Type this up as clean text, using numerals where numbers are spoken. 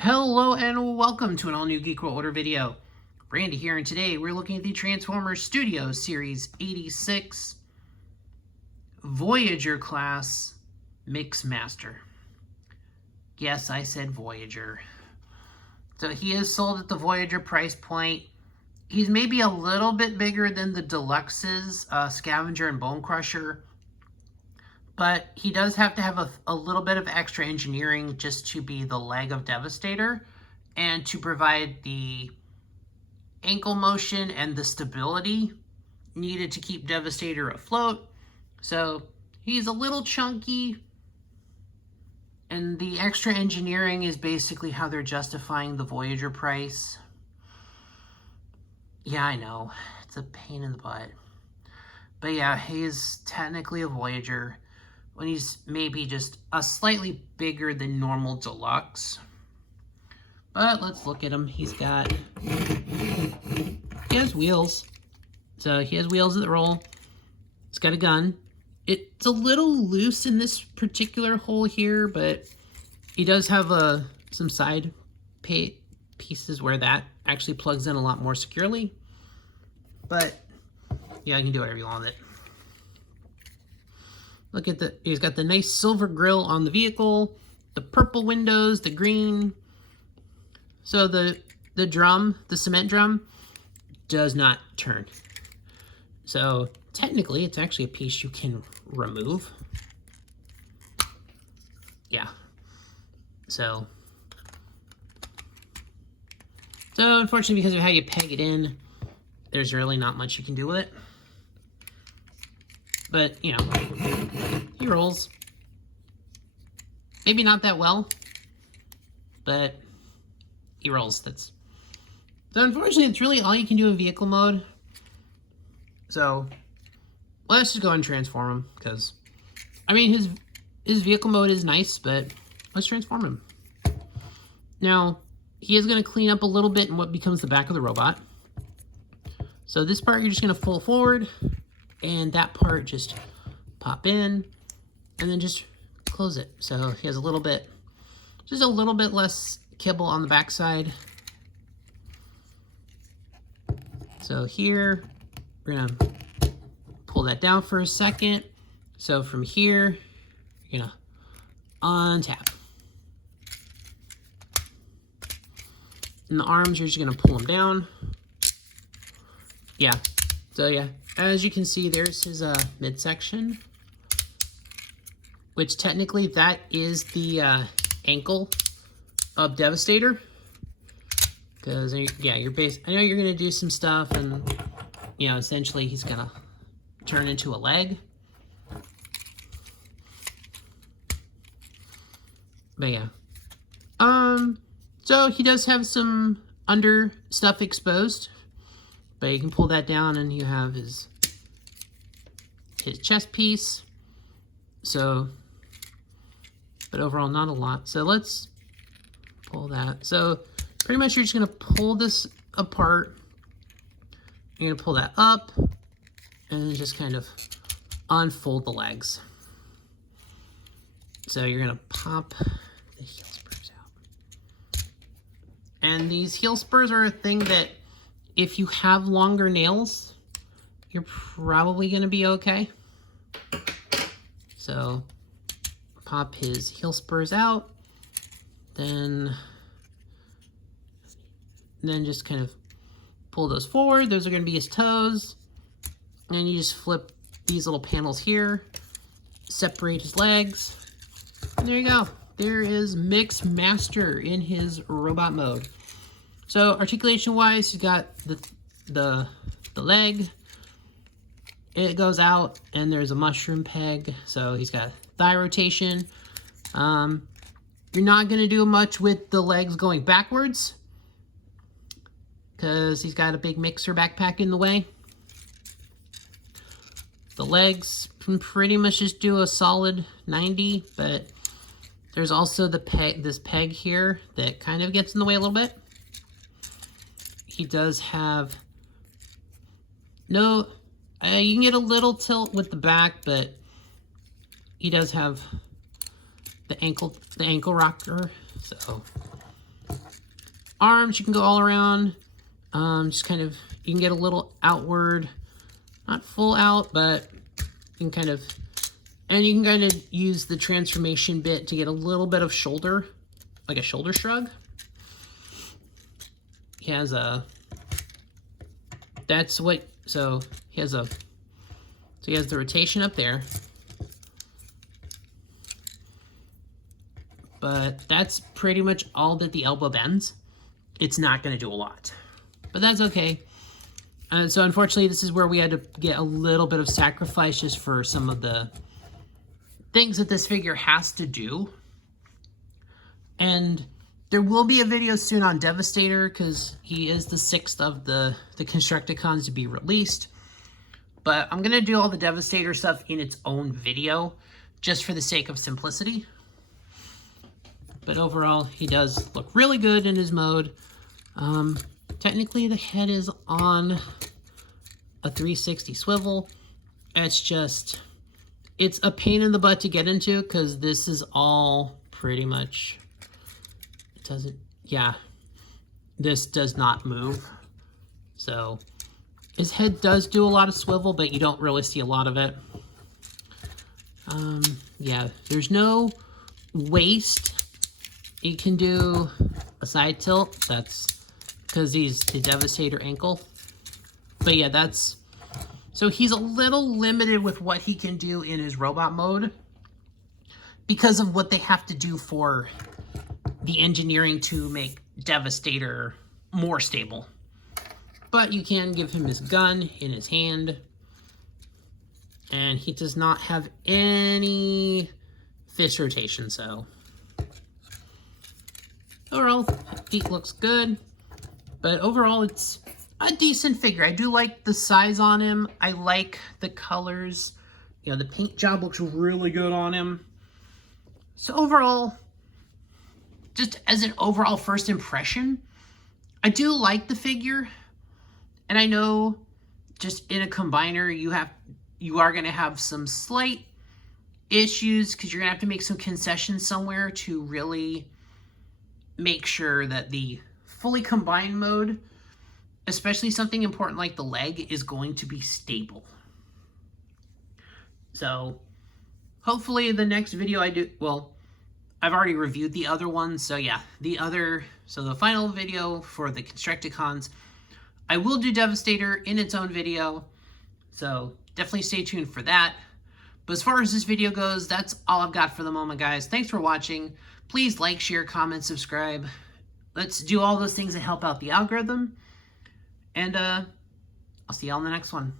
Hello and welcome to an all-new Geek World Order video. Randy here, and today we're looking at the Transformers Studios Series 86 Voyager class Mixmaster. Yes, I said Voyager. So he is sold at the Voyager price point. He's maybe a little bit bigger than the Deluxes, Scavenger and Bone Crusher. But he does have to have a little bit of extra engineering just to be the leg of Devastator and to provide the ankle motion and the stability needed to keep Devastator afloat. So he's a little chunky, and the extra engineering is basically how they're justifying the Voyager price. Yeah, I know. It's a pain in the butt. But yeah, he's technically a Voyager when he's maybe just a slightly bigger than normal Deluxe. But let's look at him. He has wheels. So he has wheels that roll. He's got a gun. It's a little loose in this particular hole here, but he does have some side pieces where that actually plugs in a lot more securely. But yeah, you can do whatever you want with it. Look at he's got the nice silver grille on the vehicle, the purple windows, the green. So the cement drum, does not turn. So technically, it's actually a piece you can remove. Yeah. So unfortunately, because of how you peg it in, there's really not much you can do with it. But, you know, he rolls. Maybe not that well, but he rolls. So unfortunately, it's really all you can do in vehicle mode. So let's just go and transform him, because, I mean, his vehicle mode is nice, but let's transform him. Now, he is going to clean up a little bit in what becomes the back of the robot. So this part, you're just going to pull forward, and that part just pop in, and then just close it. So he has just a little bit less kibble on the backside. So here, we're gonna pull that down for a second. So from here, you're gonna untap. And the arms, you're just gonna pull them down. Yeah, so yeah. As you can see, there's his midsection, which technically that is the ankle of Devastator. Because, yeah, I know you're going to do some stuff, and, you know, essentially he's going to turn into a leg. But, yeah. So he does have some under stuff exposed. But you can pull that down, and you have his chest piece. So, but overall, not a lot. So let's pull that. So pretty much you're just going to pull this apart. You're going to pull that up, and then just kind of unfold the legs. So you're going to pop the heel spurs out. And these heel spurs are a thing that, if you have longer nails, you're probably going to be okay. So pop his heel spurs out, then just kind of pull those forward. Those are going to be his toes. And you just flip these little panels here, separate his legs, and there you go. There is Mixmaster in his robot mode. So articulation-wise, he's got the leg. It goes out, and there's a mushroom peg. So he's got thigh rotation. You're not going to do much with the legs going backwards, because he's got a big mixer backpack in the way. The legs can pretty much just do a solid 90, but there's also this peg here that kind of gets in the way a little bit. He does have you can get a little tilt with the back, but he does have the ankle rocker. So arms, you can go all around. Just kind of, you can get a little outward, not full out, but you can kind of, and you can kind of use the transformation bit to get a little bit of shoulder, like a shoulder shrug. He has a, that's what, so he has a, so he has the rotation up there. But that's pretty much all that the elbow bends. It's not going to do a lot, but that's okay. So unfortunately, this is where we had to get a little bit of sacrifice just for some of the things that this figure has to do. And there will be a video soon on Devastator because he is the 6th of the Constructicons to be released. But I'm going to do all the Devastator stuff in its own video just for the sake of simplicity. But overall, he does look really good in his mode. Technically, the head is on a 360 swivel. It's just, it's a pain in the butt to get into because this is all pretty much, it doesn't, yeah, this does not move. So his head does do a lot of swivel, but you don't really see a lot of it. Yeah, there's no waist. You can do a side tilt. That's because he's the Devastator ankle. But yeah, that's... So he's a little limited with what he can do in his robot mode because of what they have to do for the engineering to make Devastator more stable. But you can give him his gun in his hand. And he does not have any fist rotation, so... Overall, feet looks good, but overall it's a decent figure. I do like the size on him. I like the colors. You know, the paint job looks really good on him. So overall, just as an overall first impression, I do like the figure. And I know just in a combiner, you are going to have some slight issues because you're going to have to make some concessions somewhere to really make sure that the fully combined mode, especially something important like the leg, is going to be stable. So hopefully the next video I do, well, I've already reviewed the other one, so yeah, so the final video for the Constructicons, I will do Devastator in its own video, so definitely stay tuned for that. But as far as this video goes, that's all I've got for the moment, guys. Thanks for watching. Please like, share, comment, subscribe. Let's do all those things that help out the algorithm. And I'll see y'all in the next one.